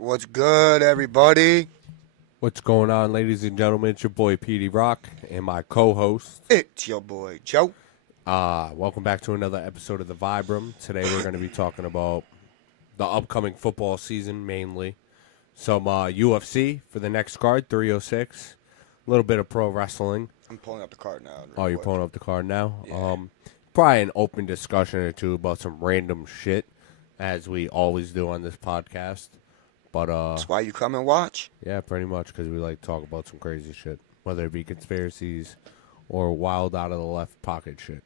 What's good, everybody? What's going on, ladies and gentlemen? It's your boy Petey Rock and my co-host. It's your boy Joe. Welcome back to another episode of the Vibram. Today we're going to be talking about the upcoming football season, mainly some UFC for the next card, 306. A little bit of pro wrestling. I'm pulling up the card now. Oh, you're pulling up the card now. Yeah. Probably an open discussion or two about some random shit, as we always do on this podcast. But That's why you come and watch. yeah, pretty much, because we like to talk about some crazy shit, whether it be conspiracies or wild out of the left pocket shit.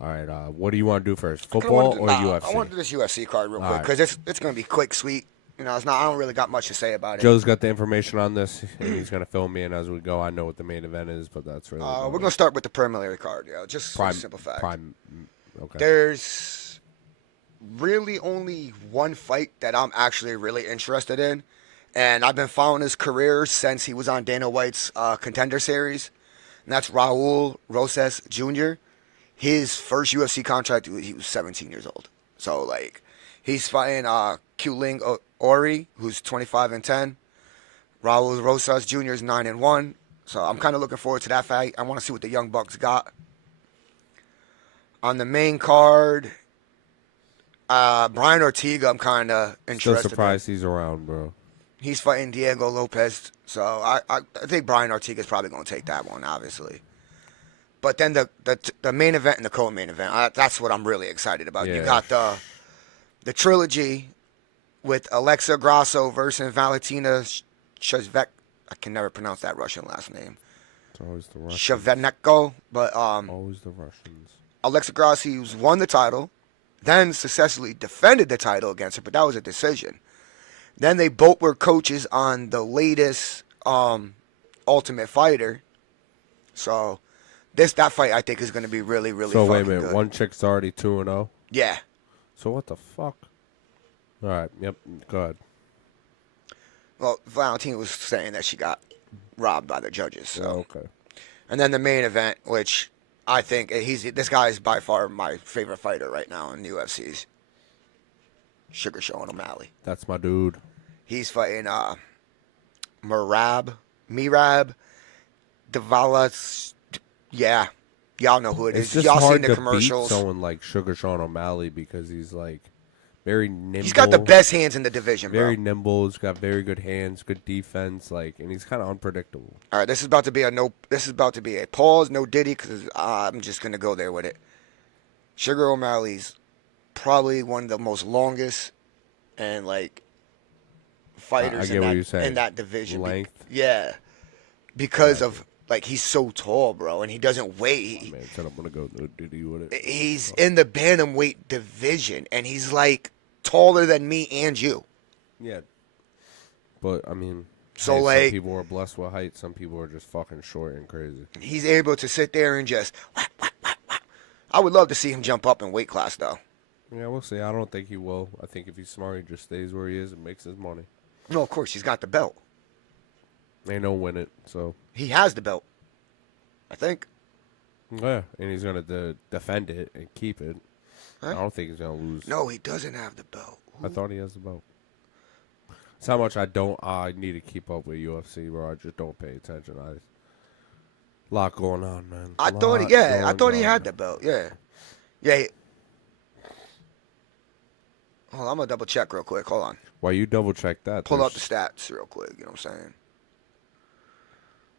All right, what do you want to do first, football or UFC? I want to do this UFC card real quick right. because it's going to be quick, sweet. You know, it's not. I don't really got much to say about it. Joe's got the information on this, and he's going to fill me in as we go. I know what the main event is, but that's really We're going to start with the preliminary card, just prime, a simple fact. Okay. There's really only one fight that I'm actually really interested in, and I've been following his career since he was on Dana White's Contender Series, and that's Raul Rosas Jr. His first UFC contract, he was 17 years old. So, like, he's fighting Q-Ling Ori, who's 25-10. Raul Rosas Jr. is 9-1. So I'm kind of looking forward to that fight. I want to see what the Young Bucks got. On the main card, Brian Ortega, I'm kind of interested Still surprised he's around, bro. He's fighting Diego Lopez. So I think Brian Ortega's probably going to take that one, obviously. But then the main event and the co-main event, that's what I'm really excited about. Yeah. You got the trilogy with Alexa Grasso versus Valentina Shevchenko. I can never pronounce that Russian last name. It's always the Russians. Shevchenko. But Always the Russians. Alexa Grasso won the title, then successfully defended the title against her, but that was a decision. Then they both were coaches on the latest Ultimate Fighter. So that fight I think is going to be really, really So fucking wait a minute, good. one chick's already 2-0. Yeah. So what the fuck? All right, yep, go ahead. Well, Valentina was saying that she got robbed by the judges. So. Oh, okay. And then the main event, which I think this guy is by far my favorite fighter right now in the UFC's. Sugar Sean O'Malley. That's my dude. He's fighting Mirab Davalas. Yeah, y'all know who it It's is. just Y'all hard seen the to commercials. beat someone like Sugar Sean O'Malley because he's like very nimble. He's got the best hands in the division, bro. Very nimble. He's got very good hands, good defense, and he's kind of unpredictable. All right, this is about to be a pause, no Diddy, because I'm just gonna go there with it. Sugar O'Malley's probably one of the most longest and fighters I get what you're saying. in that division. Length. Yeah, because of he's so tall, bro, and he doesn't weigh. Oh, man, said I'm gonna go no Diddy with it. He's in the bantamweight division, and he's taller than me and you. Yeah, but I mean, So, some people are blessed with height. Some people are just fucking short and crazy. He's able to sit there and just. I would love to see him jump up in weight class, though. Yeah, we'll see. I don't think he will. I think if he's smart, he just stays where he is and makes his money. No, of course he's got the belt. They don't win it, so He has the belt. I think. yeah, and he's gonna defend it and keep it. Huh? I don't think he's gonna lose. No, he doesn't have the belt. I thought he has the belt. It's how much I need to keep up with UFC, bro. I just don't pay attention. A lot going on, man. I thought he had the belt. Yeah. Yeah. Hold on, I'm gonna double check real quick. Hold on. While you double check that, Pull up the stats real quick. You know what I'm saying?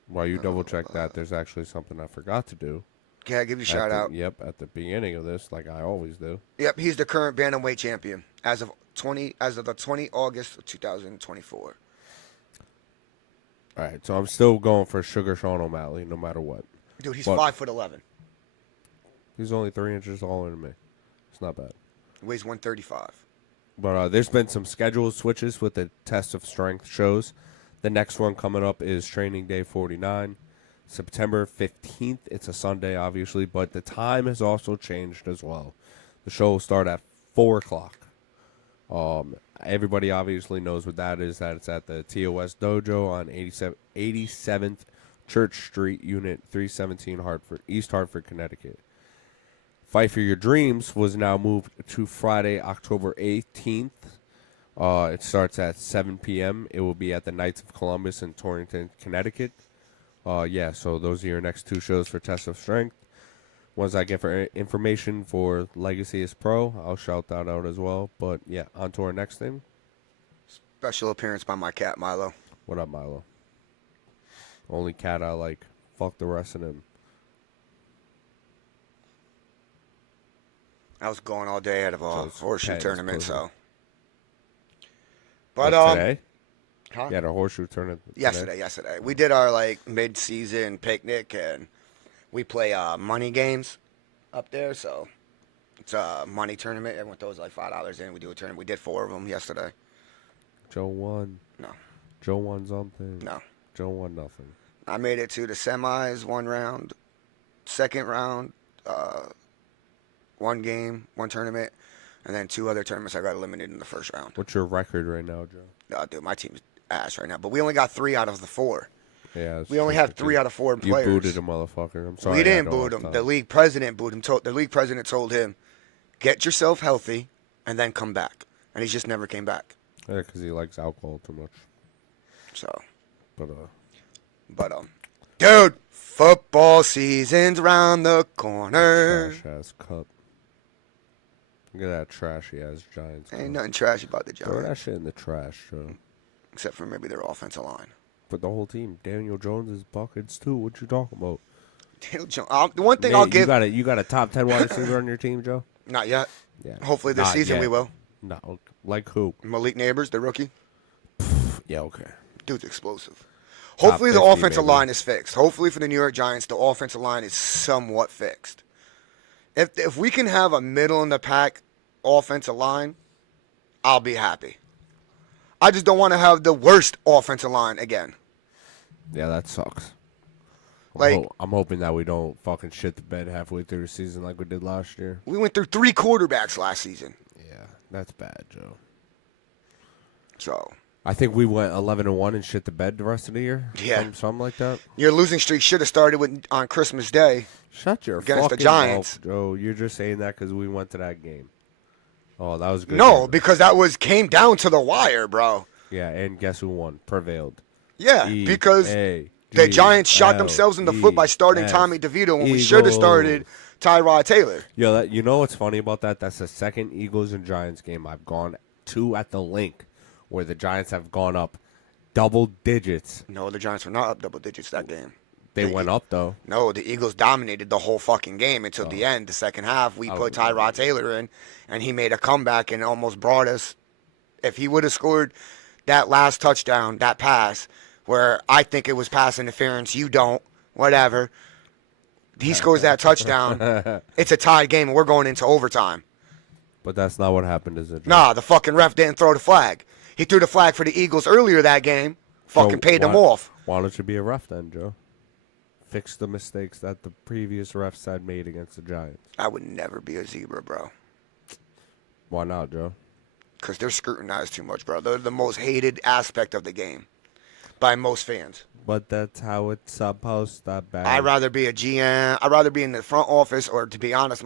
While you double check that, there's actually something I forgot to do. Can I give you a shout out? Yep, at the beginning of this, like I always do. Yep, he's the current bantamweight champion as of the 20 August of 2024. All right, so I'm still going for Sugar Sean O'Malley, no matter what. Dude, he's But 5'11". He's only 3 inches taller than me. It's not bad. He weighs 135. But there's been some schedule switches with the test of strength shows. The next one coming up is Training Day 49, September 15th. It's a Sunday, obviously, but the time has also changed as well. The show will start at 4 o'clock. Everybody obviously knows what that is, that it's at the TOS Dojo on 87th Church Street, Unit 317, East Hartford, Connecticut. Fight for Your Dreams was now moved to Friday, October 18th, It starts at 7 p.m. It will be at the Knights of Columbus in Torrington, Connecticut. Yeah, so those are your next 2 shows for Test of Strength. Once I get for information for Legacy is Pro, I'll shout that out as well. But yeah, on to our next thing. Special appearance by my cat, Milo. What up, Milo? Only cat I like. Fuck the rest of them. I was going all day out of a it's horseshoe pet, it's tournament, pussy. so. What, But today? huh? Yeah, the horseshoe tournament. Yesterday. We did our like mid-season picnic, and we play money games up there. So it's a money tournament. Everyone throws like $5 in. We do a tournament. We did 4 of them yesterday. Joe won. No. Joe won something. No. Joe won nothing. I made it to the semis 1 round, 2nd round, 1 game, 1 tournament, and then 2 other tournaments I got eliminated in the 1st round. What's your record right now, Joe? Dude, my team's ass right now. But we only got 3 out of the 4. Yeah. It's We only have 3 52. out of 4 You players. booted a motherfucker. I'm sorry. We I didn't don't boot have him. time. The league president booed him. The league president told him, "Get yourself healthy, and then come back." And he just never came back. Yeah, because he likes alcohol too much. So, But dude, football season's around the corner. trash ass cup. Look at that trashy ass Giants. Ain't cup. nothing trashy about the Throw that Giants, shit in the trash, Joe. except for maybe their offensive line. But the whole team, Daniel Jones is buckets too. What you talking about? Daniel Jones. The one thing Man, I'll give, you got a top 10 wide receiver on your team, Joe? not yet. Yeah. Hopefully this Not season yet. we will. No, like who? Malik Neighbors, the rookie, Yeah, okay. dude's explosive. Hopefully the 50, offensive maybe. line is fixed. Hopefully for the New York Giants, the offensive line is somewhat fixed. If we can have a middle in the pack offensive line, I'll be happy. I just don't want to have the worst offensive line again. Yeah, that sucks. Like- I'm hoping that we don't fucking shit the bed halfway through the season like we did last year. We went through 3 quarterbacks last season. Yeah, that's bad, Joe. So I think we went 11-1 and shit the bed the rest of the year. Yeah. Something like that. your losing streak should have started on Christmas Day. Shut your Against the fucking Giants. mouth, Joe. You're just saying that because we went to that game. Oh, that was good. No, game. because came down to the wire, bro. Yeah, and guess who won? Prevailed. Yeah, E because A the G Giants shot L themselves in the E foot by starting S. Tommy DeVito when we should have started Tyrod Taylor. Yo, you know what's funny about that? That's the second Eagles and Giants game I've gone to at the link where the Giants have gone up double digits. No, the Giants were not up double digits that game. They went up, though. No, the Eagles dominated the whole fucking game until the end. The second half, we put Tyrod Taylor in, and he made a comeback and almost brought us. If he would have scored that last touchdown, that pass, where I think it was pass interference, you don't, whatever. He scores that touchdown. It's a tied game, and we're going into overtime. But that's not what happened, is it? Joe? Nah, the fucking ref didn't throw the flag. He threw the flag for the Eagles earlier that game. Fucking So paid them why- off. Why don't you be a ref then, Joe? Fix the mistakes that the previous refs had made against the Giants. I would never be a zebra, bro. Why not, Joe? Because they're scrutinized too much, bro. They're the most hated aspect of the game by most fans. But that's how it's supposed to be. I'd rather be a GM. I'd rather be in the front office, or to be honest,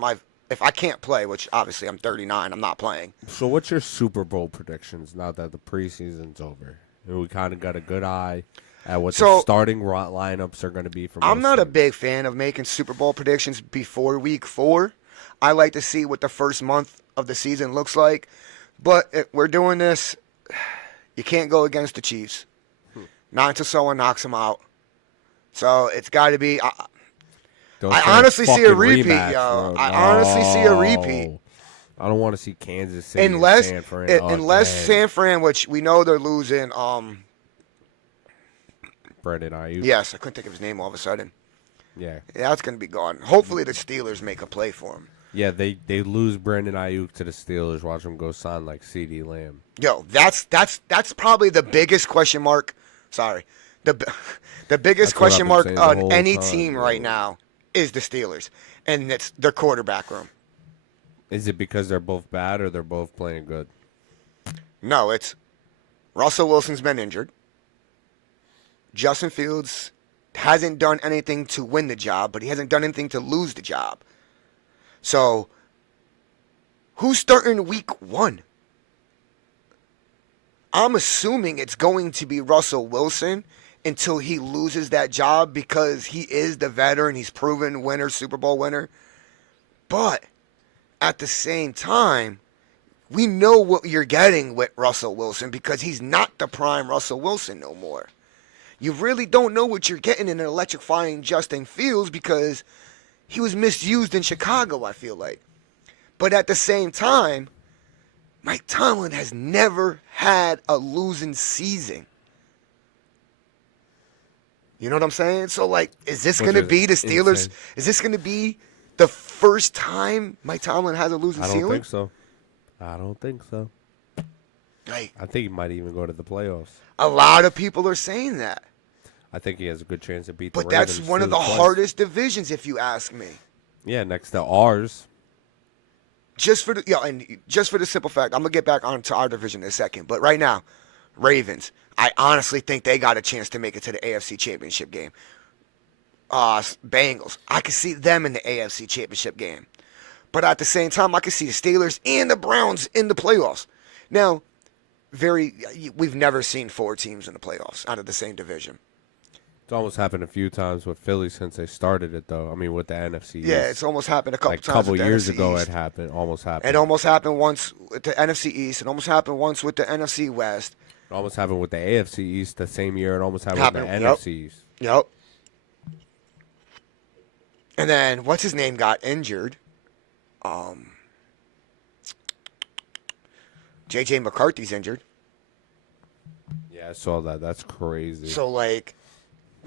if I can't play, which obviously I'm 39, I'm not playing. So what's your Super Bowl predictions now that the preseason's over? And we kind of got a good eye at what the So- starting lineups are going to be for I'm most not a teams. big fan of making Super Bowl predictions before week 4. I like to see what the first month of the season looks like. But if we're doing this, you can't go against the Chiefs. Not until someone knocks them out. So it's got to be. Don't I say honestly see a fucking repeat, rematch, yo. bro. I honestly see a repeat. No. I don't want to see Kansas City Unless, and San Fran unless again. San Fran, which we know they're losing. Brandon Ayuk. Yes, I couldn't think of his name all of a sudden. Yeah. Yeah, that's going to be gone. Hopefully the Steelers make a play for him. Yeah, they lose Brandon Ayuk to the Steelers. Watch him go sign like C.D. Lamb. Yo, that's probably the biggest question mark. Sorry, the biggest That's what question I've mark been saying the on whole any time, team bro. right now is the Steelers, and it's their quarterback room. Is it because they're both bad or they're both playing good? No, it's Russell Wilson's been injured. Justin Fields hasn't done anything to win the job, but he hasn't done anything to lose the job. So, who's starting week 1? I'm assuming it's going to be Russell Wilson until he loses that job because he is the veteran. He's proven winner, Super Bowl winner. But at the same time, we know what you're getting with Russell Wilson because he's not the prime Russell Wilson no more. You really don't know what you're getting in an electrifying Justin Fields because he was misused in Chicago, I feel like. But at the same time, Mike Tomlin has never had a losing season. You know what I'm saying? So, like, is this going to be the Steelers? Insane. Is this going to be the first time Mike Tomlin has a losing I season? don't think so. I don't think so. Like, I think he might even go to the playoffs. a lot of people are saying that. I think he has a good chance to beat the But Ravens. that's one of the twice. hardest divisions, if you ask me. Yeah, next to ours. Just for the simple fact, I'm gonna get back onto our division in a second. But right now, Ravens, I honestly think they got a chance to make it to the AFC Championship game. Bengals, I can see them in the AFC Championship game. But at the same time, I can see the Steelers and the Browns in the playoffs. Now, we've never seen 4 teams in the playoffs out of the same division. It's almost happened a few times with Philly since they started it, though. I mean, with the NFC East. Yeah, it's almost happened a couple like a times. couple with the years NFC ago, East. it happened. Almost happened. It almost happened once with the NFC East. It almost happened once with the NFC West. It almost happened with the AFC East the same year. It almost happened with the Yep. NFC East. Yep. And then what's his name got injured? JJ McCarthy's injured. Yeah, I saw that. That's crazy. So like,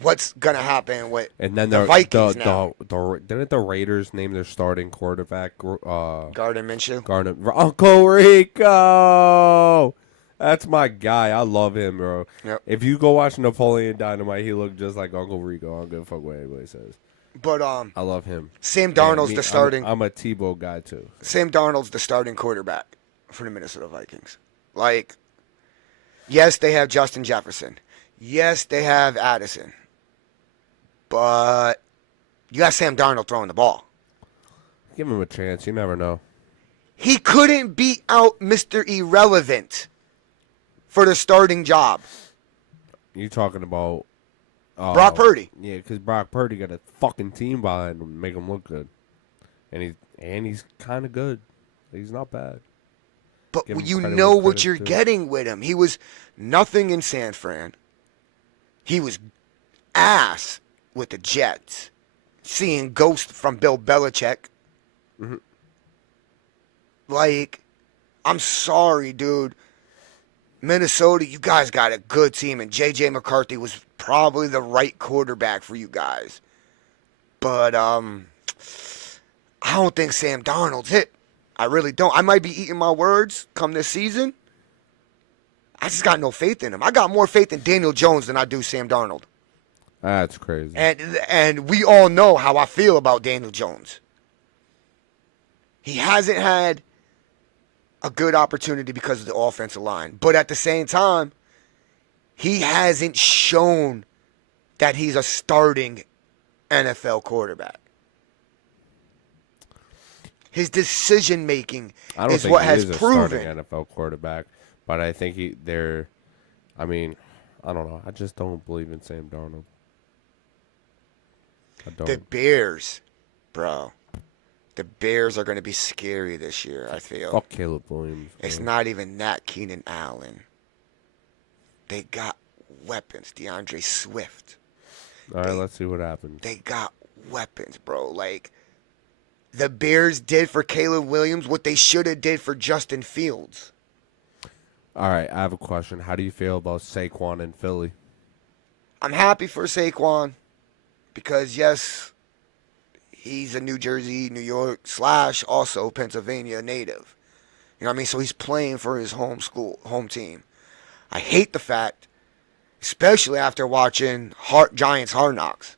what's gonna happen with and then the Vikings now? Didn't the Raiders name their starting quarterback Gardner Minshew. Garnet Uncle Rico? That's my guy. I love him, bro. Yep. If you go watch Napoleon Dynamite, he looked just like Uncle Rico. I don't give a fuck what anybody says. But I love him. Sam Darnold's Me, the starting. I'm a Tebow guy too. Sam Darnold's the starting quarterback for the Minnesota Vikings. Like, yes, they have Justin Jefferson. Yes, they have Addison. But you got Sam Darnold throwing the ball. Give him a chance. You never know. He couldn't beat out Mr. Irrelevant for the starting job. You talking about Brock Purdy. Yeah, because Brock Purdy got a fucking team behind him to make him look good, and he's kind of good. He's not bad. But Give him you credit know where what credit's you're due. getting with him. He was nothing in San Fran. He was ass with the Jets. Seeing ghosts from Bill Belichick. Mm-hmm. Like, I'm sorry, dude. Minnesota, you guys got a good team, and J.J. McCarthy was probably the right quarterback for you guys. But I don't think Sam Darnold's it. I really don't. I might be eating my words come this season. I just got no faith in him. I got more faith in Daniel Jones than I do Sam Darnold. That's crazy. And we all know how I feel about Daniel Jones. He hasn't had a good opportunity because of the offensive line. But at the same time, he hasn't shown that he's a starting NFL quarterback. His decision making I don't is think what he has is a proven. starting NFL quarterback, but I think I mean, I don't know. I just don't believe in Sam Darnold. I don't. The Bears, bro. The Bears are going to be scary this year, I feel. Fuck Caleb Williams. It's bro. not even that Keenan Allen. They got weapons. DeAndre Swift. All right, let's see what happens. They got weapons, bro. Like, the Bears did for Caleb Williams what they should have did for Justin Fields. All right, I have a question. How do you feel about Saquon in Philly? I'm happy for Saquon because, yes, he's a New Jersey, New York / also Pennsylvania native. You know what I mean? So he's playing for his home team. I hate the fact, especially after watching Giants Hard Knocks,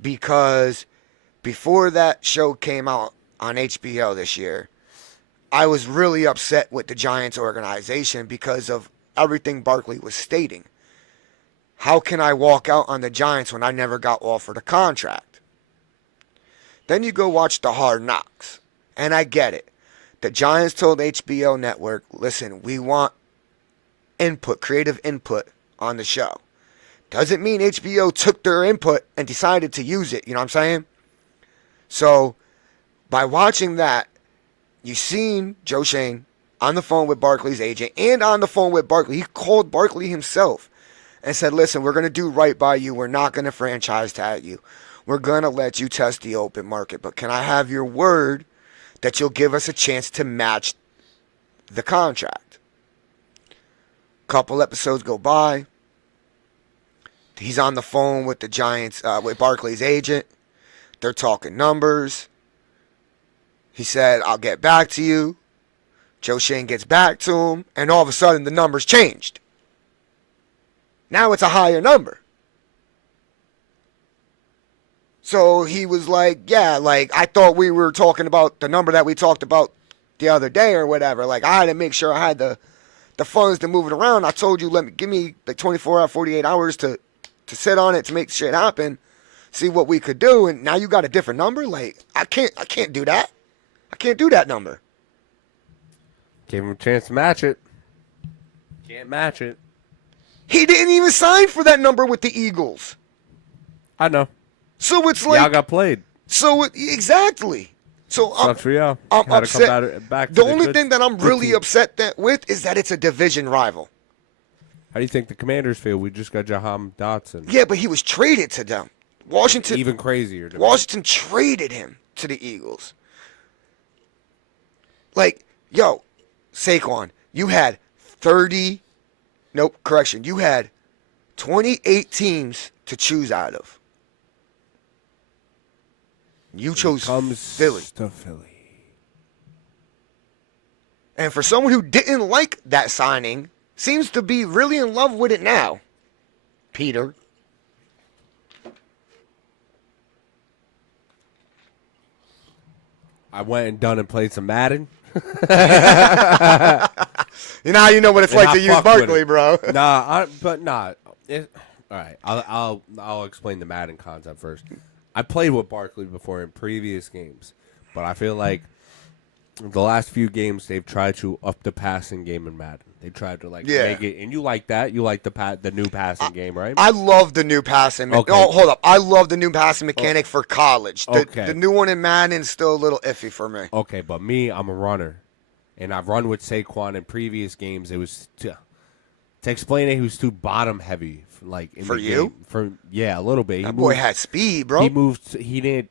because before that show came out on HBO this year, I was really upset with the Giants organization because of everything Barkley was stating. How can I walk out on the Giants when I never got offered a contract? Then you go watch the Hard Knocks, and I get it. The Giants told HBO Network, listen, we want input, creative input on the show. Doesn't mean HBO took their input and decided to use it. You know what I'm saying? So, by watching that, you've seen Joe Shane on the phone with Barkley's agent and on the phone with Barkley. He called Barkley himself and said, listen, we're going to do right by you. We're not going to franchise tag you. We're going to let you test the open market. But can I have your word that you'll give us a chance to match the contract? Couple episodes go by. He's on the phone with the Giants, with Barkley's agent. They're talking numbers. He said, I'll get back to you. Joe Shane gets back to him, and all of a sudden the numbers changed. Now it's a higher number. So he was like, yeah, like I thought we were talking about the number that we talked about the other day or whatever. Like I had to make sure I had the funds to move it around. I told you, give me like 24 or 48 hours to sit on it to make shit happen, see what we could do, and now you got a different number? Like I can't do that. I can't do that number. Gave him a chance to match it. Can't match it. He didn't even sign for that number with the Eagles. I know. So it's like y'all got played. So exactly. So sucks for y'all. I'm upset. Back to the only thing that I'm really upset with is that it's a division rival. How do you think the Commanders feel? We just got Jahan Dotson. Yeah, but he was traded to them. Washington. Even crazier. Washington traded him to the Eagles. Like, yo, Saquon, you had 30. Nope, correction. You had 28 teams to choose out of. You chose Philly. To Philly. And for someone who didn't like that signing, seems to be really in love with it now, Peter. I went and done and played some Madden. You know how you know what it's like to use Barkley, bro. All right, I'll explain the Madden concept first. I played with Barkley before in previous games, but I feel like the last few games they've tried to up the passing game in Madden. They tried to make it, and you like that. You like the new passing game, right? I love the new passing. Okay. Oh, hold up. I love the new passing mechanic for college. The new one in Madden is still a little iffy for me. Okay, but me, I'm a runner, and I've run with Saquon in previous games. It was to explain it. He was too bottom heavy, like in for the you. Game. A little bit. That boy had speed, bro. He moved. He didn't.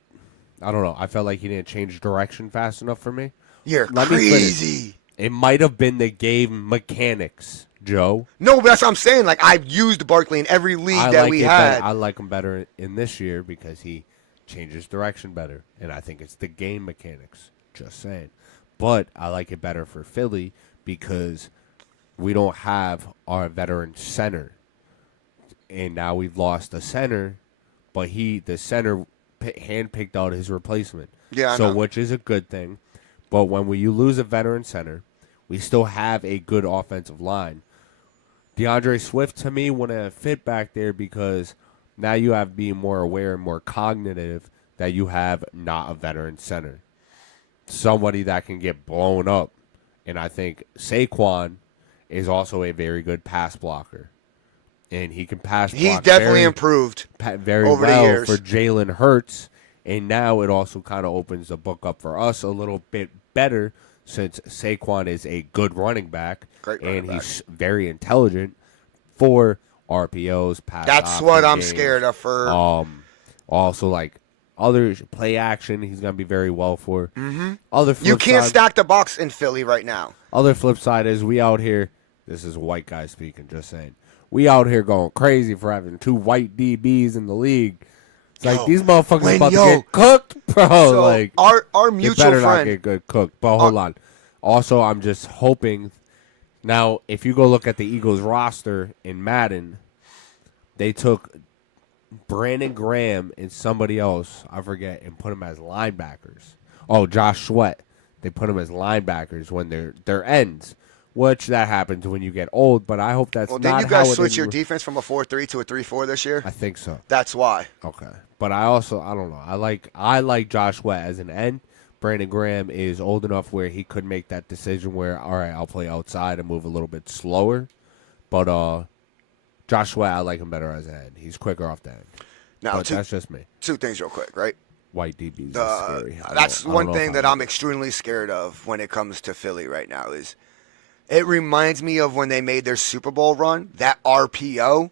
I don't know. I felt like he didn't change direction fast enough for me. You're crazy. It might have been the game mechanics, Joe. No, but that's what I'm saying. Like, I've used Barkley in every league that we had. I like him better in this year because he changes direction better. And I think it's the game mechanics. Just saying. But I like it better for Philly because we don't have our veteran center. And now we've lost the center, but the center handpicked out his replacement. Yeah, I so know. which is a good thing. But when you lose a veteran center, we still have a good offensive line. DeAndre Swift, to me, wouldn't fit back there because now you have to be more aware and more cognitive that you have not a veteran center. Somebody that can get blown up. And I think Saquon is also a very good pass blocker. And he can pass block. He's definitely improved very over well the years. for Jalen Hurts. And now it also kind of opens the book up for us a little bit better since Saquon is a good running back. He's very intelligent for RPOs, pass. That's what I'm scared of for. Also, like other play action, he's going to be very well for. Mm-hmm. You can't stack the box in Philly right now. Other flip side is we out here. This is a white guy speaking, just saying. We out here going crazy for having 2 white DBs in the league. It's like these motherfuckers about to get cooked, bro. So like our mutual better friend not get good cooked. But hold on. Also, I'm just hoping. Now, if you go look at the Eagles roster in Madden, they took Brandon Graham and somebody else, I forget, and put them as linebackers. Oh, Josh Sweat. They put them as linebackers when they're ends. Which that happens when you get old, but I hope that's not how it is. Didn't you guys switch your defense from a 4-3 to a 3-4 this year? I think so. That's why. Okay. But I don't know. I like Josh Sweat as an end. Brandon Graham is old enough where he could make that decision where, all right, I'll play outside and move a little bit slower. But Josh Sweat, I like him better as an end. He's quicker off the end. Now, But that's just me. two things real quick, right? White DBs is scary. That's I don't one know thing if that I I'm extremely scared of when it comes to Philly right now is it reminds me of when they made their Super Bowl run. That RPO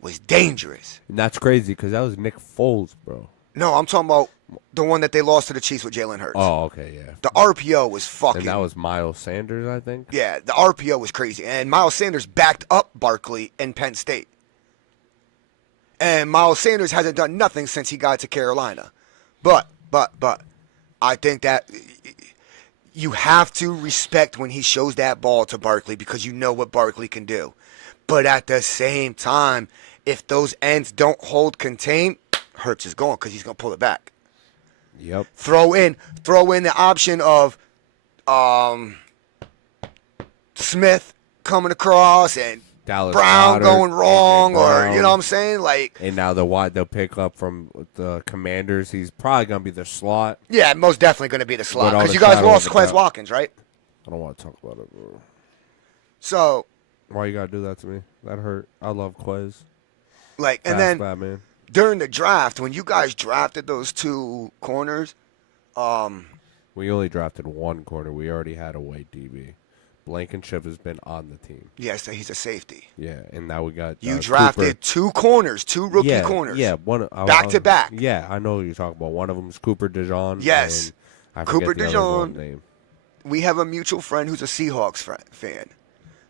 was dangerous. And that's crazy because that was Nick Foles, bro. No, I'm talking about the one that they lost to the Chiefs with Jalen Hurts. Oh, okay, yeah. The RPO was fucking. And that was Miles Sanders, I think. Yeah, the RPO was crazy. And Miles Sanders backed up Barkley in Penn State. And Miles Sanders hasn't done nothing since he got to Carolina. But, I think that you have to respect when he shows that ball to Barkley because you know what Barkley can do. But at the same time, if those ends don't hold contain, Hurts is gone because he's going to pull it back. Yep. Throw in the option of Smith coming across and Dallas Brown Goedert, going wrong, AJ or Brown. you know what I'm saying? Like, And now they'll pick up from the Commanders. He's probably gonna be the slot. yeah, most definitely going to be the slot Without because a you guys shadow lost of a Quez doubt. Watkins, right? I don't want to talk about it, bro. So, Why you gotta do that to me? That hurt. I love Quez. like, and Fast then Batman. during the draft, when you guys drafted those two corners, We only drafted one corner. We already had a white DB. Blankenship has been on the team. yes, he's a safety. Yeah, and now we got You Cooper. drafted two corners, two rookie corners. Yeah, Back to back. Yeah, I know what you're talking about. One of them is Cooper DeJean. Yes. and I forget Cooper the other one DeJean. name. We have a mutual friend who's a Seahawks fan.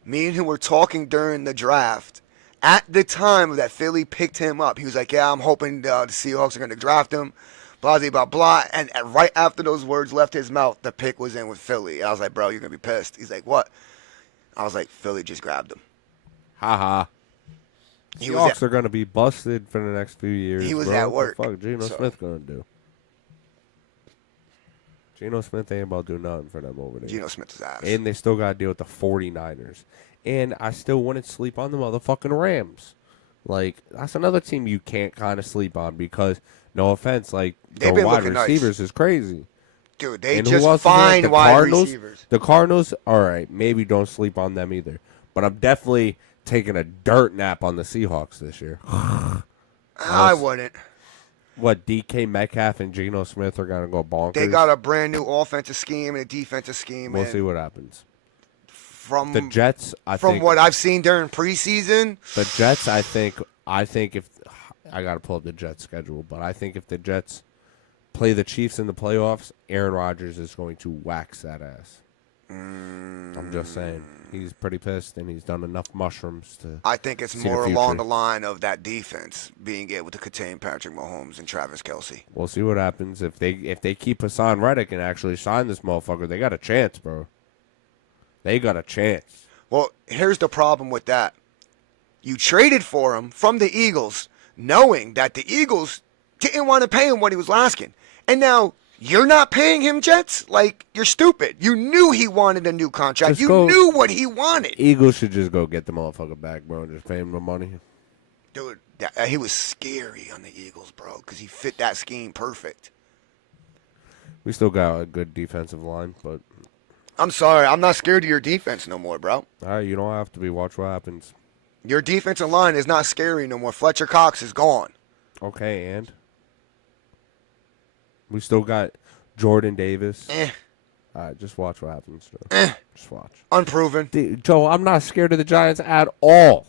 Me and him were talking during the draft. At the time that Philly picked him up, he was like, yeah, I'm hoping the Seahawks are going to draft him, blah, blah, blah, blah. And right after those words left his mouth, the pick was in with Philly. I was like, bro, you're going to be pissed. He's like, what? I was like, Philly just grabbed him. Haha. He was Seahawks are going to be busted for the next few years. He was bro. at What work, the fuck Geno so- Smith going to do? Geno Smith ain't about to do nothing for them over there. Geno Smith's ass. And they still got to deal with the 49ers. And I still wouldn't sleep on the motherfucking Rams. Like, that's another team you can't kind of sleep on because, no offense, like, They've their been wide looking nice. receivers is crazy. Dude, they And who else just is there? find The wide Cardinals? receivers. The Cardinals, all right, maybe don't sleep on them either. But I'm definitely taking a dirt nap on the Seahawks this year. I wouldn't. What, DK Metcalf and Geno Smith are going to go bonkers? They got a brand new offensive scheme and a defensive scheme. We'll and see what happens. From The Jets, I from think. what I've seen during preseason, The Jets, I think if I got to pull up the Jets schedule, but I think if the Jets play the Chiefs in the playoffs, Aaron Rodgers is going to wax that ass. I'm just saying. He's pretty pissed, and he's done enough mushrooms to. I think it's See the more along future. the line of that defense being able to contain Patrick Mahomes and Travis Kelce. We'll see what happens if they keep Hassan Reddick and actually sign this motherfucker. They got a chance, bro. They got a chance. Well, here's the problem with that. You traded for him from the Eagles, knowing that the Eagles didn't want to pay him what he was asking. And now you're not paying him, Jets? Like, you're stupid. You knew he wanted a new contract. Just You go- knew what he wanted. Eagles should just go get the motherfucker back, bro, and just pay him the money. Dude, he was scary on the Eagles, bro, because he fit that scheme perfect. We still got a good defensive line, but I'm sorry. I'm not scared of your defense no more, bro. all right, you don't have to be. Watch what happens. Your defensive line is not scary no more. Fletcher Cox is gone. Okay, and we still got Jordan Davis. All right, just watch what happens. Joe. Just watch. Unproven. Joe, I'm not scared of the Giants at all.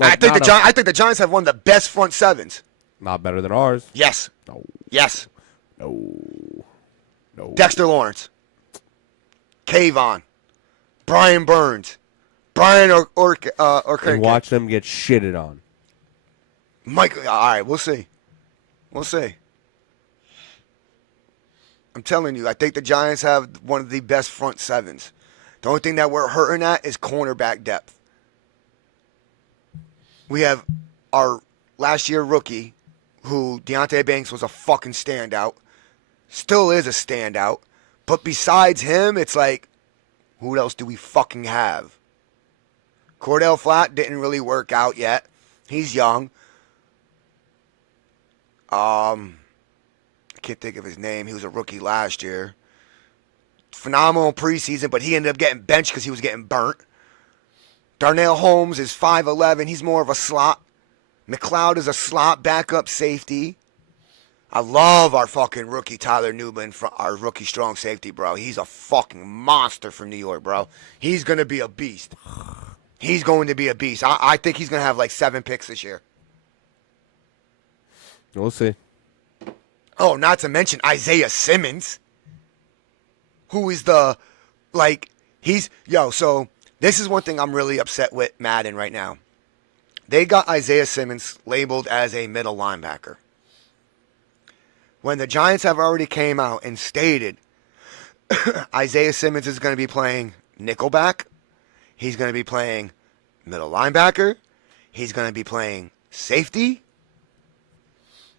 I Like, think not the Giants have one of the best front sevens. not better than ours. Yes. No, Yes. no. Dexter Lawrence. Kayvon. Brian Burns. Brian And watch them get shitted on. Mike. All right, we'll see. We'll see. I'm telling you, I think the Giants have one of the best front sevens. The only thing that we're hurting at is cornerback depth. We have our last year rookie, who Deontay Banks was a fucking standout, still is a standout. But besides him, it's like, who else do we fucking have? Cordell Flat didn't really work out yet. He's young. I can't think of his name. He was a rookie last year. Phenomenal preseason, but he ended up getting benched because he was getting burnt. Darnell Holmes is 5'11". He's more of a slot. McLeod is a slot backup safety. I love our fucking rookie Tyler Newman, our rookie strong safety, bro. He's a fucking monster from New York, bro. He's going to be a beast. He's going to be a beast. I think he's going to have like 7 picks this year. We'll see. Oh, not to mention Isaiah Simmons, who is so this is one thing I'm really upset with Madden right now. They got Isaiah Simmons labeled as a middle linebacker, when the Giants have already came out and stated Isaiah Simmons is going to be playing nickelback, he's going to be playing middle linebacker, he's going to be playing safety,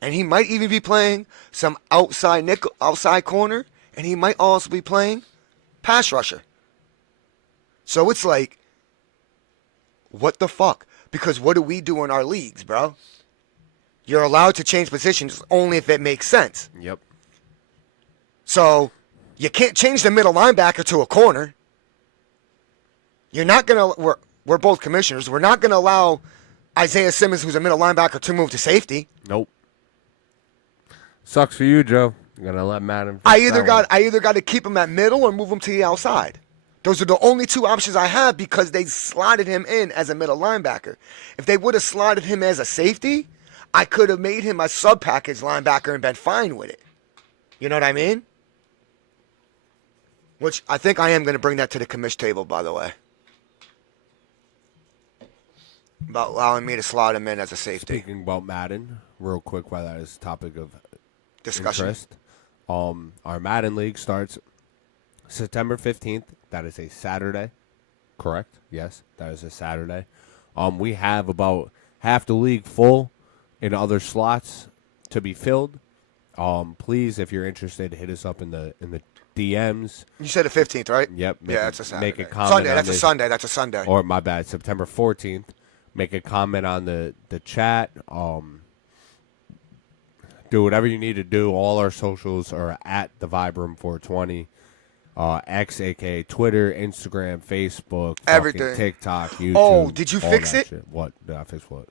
and he might even be playing some outside corner, and he might also be playing pass rusher. So it's like, what the fuck? Because what do we do in our leagues, bro? You're allowed to change positions only if it makes sense. Yep. So you can't change the middle linebacker to a corner. You're not going to, we're both commissioners. We're not going to allow Isaiah Simmons, who's a middle linebacker, to move to safety. Nope. Sucks for you, Joe. You're going to let Madden. I either got to keep him at middle or move him to the outside. Those are the only 2 options I have because they slotted him in as a middle linebacker. If they would have slotted him as a safety, I could have made him a sub-package linebacker and been fine with it. You know what I mean? Which I think I am going to bring that to the commish table, by the way. About allowing me to slot him in as a safety. Speaking about Madden, real quick, while that is topic of Discussion. interest, our Madden League starts September 15th. That is a Saturday. Correct? Yes, that is a Saturday. We have about half the league full in other slots to be filled. Please, if you're interested, hit us up in the DMs. You said the 15th, right? Yep. Yeah, that's a Saturday. Make a comment. Sunday. That's a Sunday. That's a Sunday. Or my bad, September 14th. Make a comment on the chat. Do whatever you need to do. All our socials are at the Vibe Room 420. X, aka Twitter, Instagram, Facebook, everything, TikTok, YouTube. Oh, did you fix it? Shit. What did I fix? What?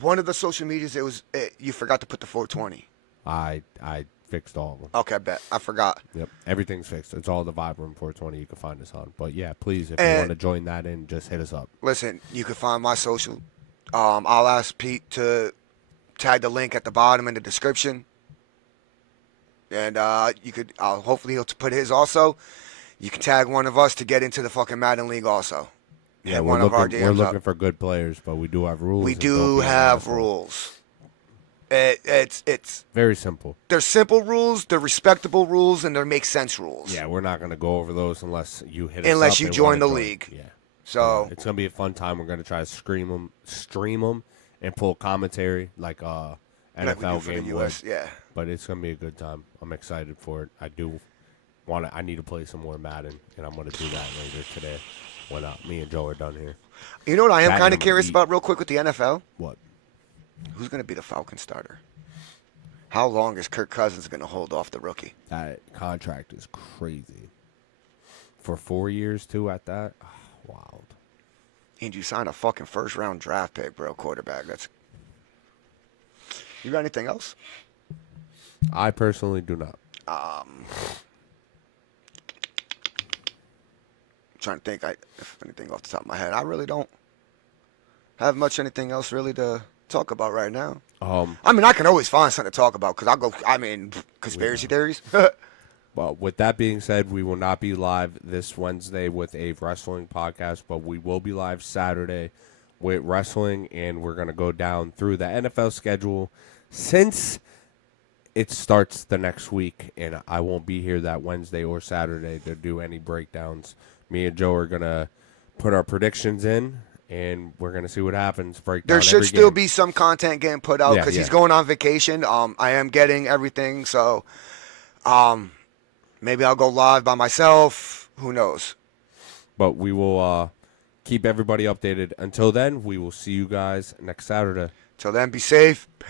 One of the social medias, you forgot to put the 420. I fixed all of them. Okay, bet I forgot. Yep, everything's fixed. It's all the Vibe Room 420. You can find us on. But yeah, please, if you want to join that in, just hit us up. Listen, you can find my social. I'll ask Pete to tag the link at the bottom in the description. And you could hopefully he'll put his also. You can tag one of us to get into the fucking Madden League also. Yeah, we're looking for good players, but we do have rules. We do have rules. It's very simple. They're simple rules, they're respectable rules, and they make sense rules. Yeah, we're not going to go over those unless you hit us unless up you and join the join. league. Yeah. So it's going to be a fun time. We're going to try to stream them, and pull commentary like NFL game would. Yeah. But it's going to be a good time. I'm excited for it. I need to play some more Madden, and I'm going to do that later today when me and Joe are done here. You know what I am kind of curious about real quick with the NFL? What? Who's going to be the Falcon starter? How long is Kirk Cousins going to hold off the rookie? That contract is crazy. For 4 years, too, at that? Oh, wild. And you signed a fucking first-round draft pick, bro, quarterback. You got anything else? I personally do not. Trying to think if anything off the top of my head. I really don't have much anything else really to talk about right now. I mean, I can always find something to talk about because conspiracy theories. Well, with that being said, we will not be live this Wednesday with a wrestling podcast, but we will be live Saturday with wrestling, and we're going to go down through the NFL schedule since it starts the next week, and I won't be here that Wednesday or Saturday to do any breakdowns. Me and Joe are going to put our predictions in, and we're going to see what happens. There should still be some content getting put out because he's going on vacation. I am getting everything, so maybe I'll go live by myself. Who knows? But we will keep everybody updated. Until then, we will see you guys next Saturday. Till then, be safe. Peace.